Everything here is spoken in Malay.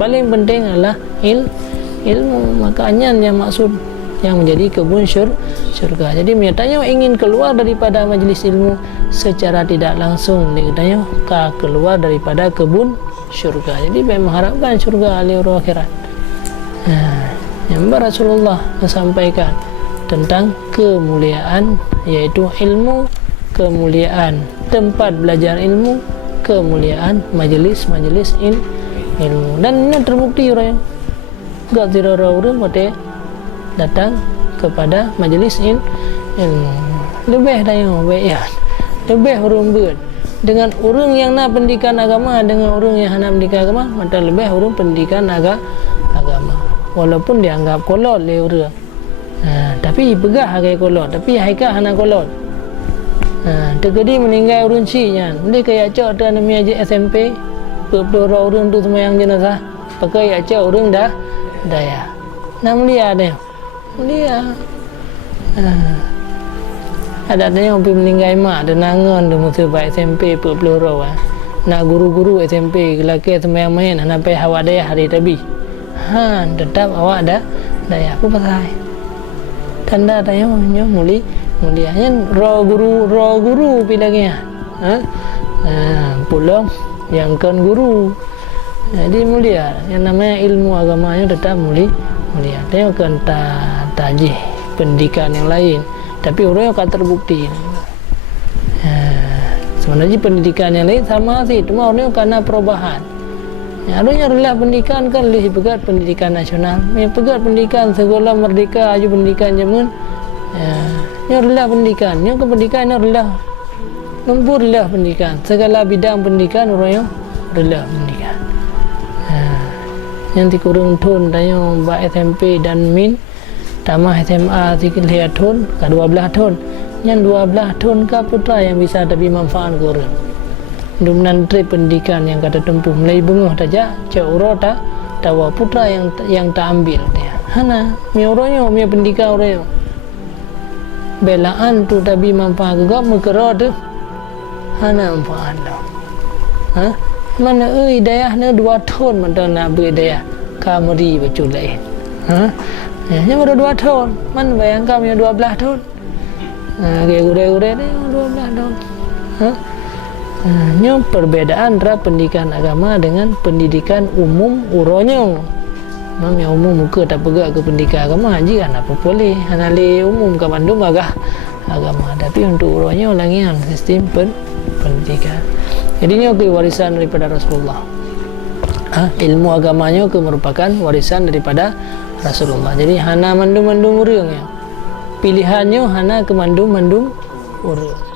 paling penting adalah ilmu. Makanya yang maksud yang menjadi kebun syurga. Jadi nyatanya ingin keluar daripada majlis ilmu secara tidak langsung, dia katanya keluar daripada kebun syurga. Jadi memang mengharapkan syurga ahli akhirat. Yang Rasulullah menyampaikan tentang kemuliaan, yaitu ilmu, kemuliaan tempat belajar ilmu, kemuliaan majlis-majlis ilmu. Dan ini terbukti orang enggak tidak orang pada datang kepada majlis ilmu. Lebih dayang baik, lebih orang ber dengan orang yang nak pendidikan agama dengan orang yang nak pendidikan agama, maka lebih orang pendidikan agama. Walaupun dianggap kolot oleh orang, tapi pegah hakai kolot, tapi haikah anak kolot. Terjadi meninggal orang cinya, mereka yang cak dan namanya SMP, beberapa orang tu semayang jenazah, pakai yang cak orang dah daya. Nam dia ada, dia. Ada yang pergi meninggal mak, ada nangan, ada musuh baik SMP, beberapa orang. Nak guru-guru SMP, lelaki semayang main, nak pergi hawa daya hari tabi. Tetap awak ada daya aku pasal. Tanda tanya mulianya roh guru bilangnya. Pulang yang kan guru. Jadi mulia. Yang namanya ilmu agamanya tetap mulia. Dia akan tajih pendidikan yang lain. Tapi orang akan terbukti. Sebenarnya pendidikan yang lain sama sih, cuma orang karena perubahan. Harusnya adalah pendidikan kan lebih pegat pendidikan nasional. Pegat pendidikan sekolah merdeka, aju pendidikan zaman. Ini adalah pendidikan. Ini kependidikan ini adalah lemburlah pendidikan. Segala bidang pendidikan orang yang adalah pendidikan. Yang dikurung tun tanya baik SMP dan min, tambah SMA lihat tun, ke 12 tun. Yang 12 tun ke putra yang bisa tapi manfaat ke orang. Dominan pendidikan yang kata tempuh mulai bengah saja, cakap tak tahu putra yang tak ambil dia. Hana, mi orangnya, mi pendidikan orangnya. Belaan tu tapi manfaat juga mengerot tu. Hana manfaat dah. Mana daya ni 2 tahun mana nak beri daya kameri baju lain. Yang baru 2 tahun, mana bayang kami 12 tahun. Gure-gure ni 12 tahun. Ini perbedaan antara pendidikan agama dengan pendidikan umum uranya. Mami umum muka tak pegak ke pendidikan agama haji kan apa boleh. Anali umum ke Bandung agak agama. Tapi untuk uranya ulangian sistem pendidikan. Jadi ini warisan daripada Rasulullah. Ilmu agamanya merupakan warisan daripada Rasulullah. Jadi hana mandum-mandum urang ya. Pilihannya hana ke mandum-mandum urang.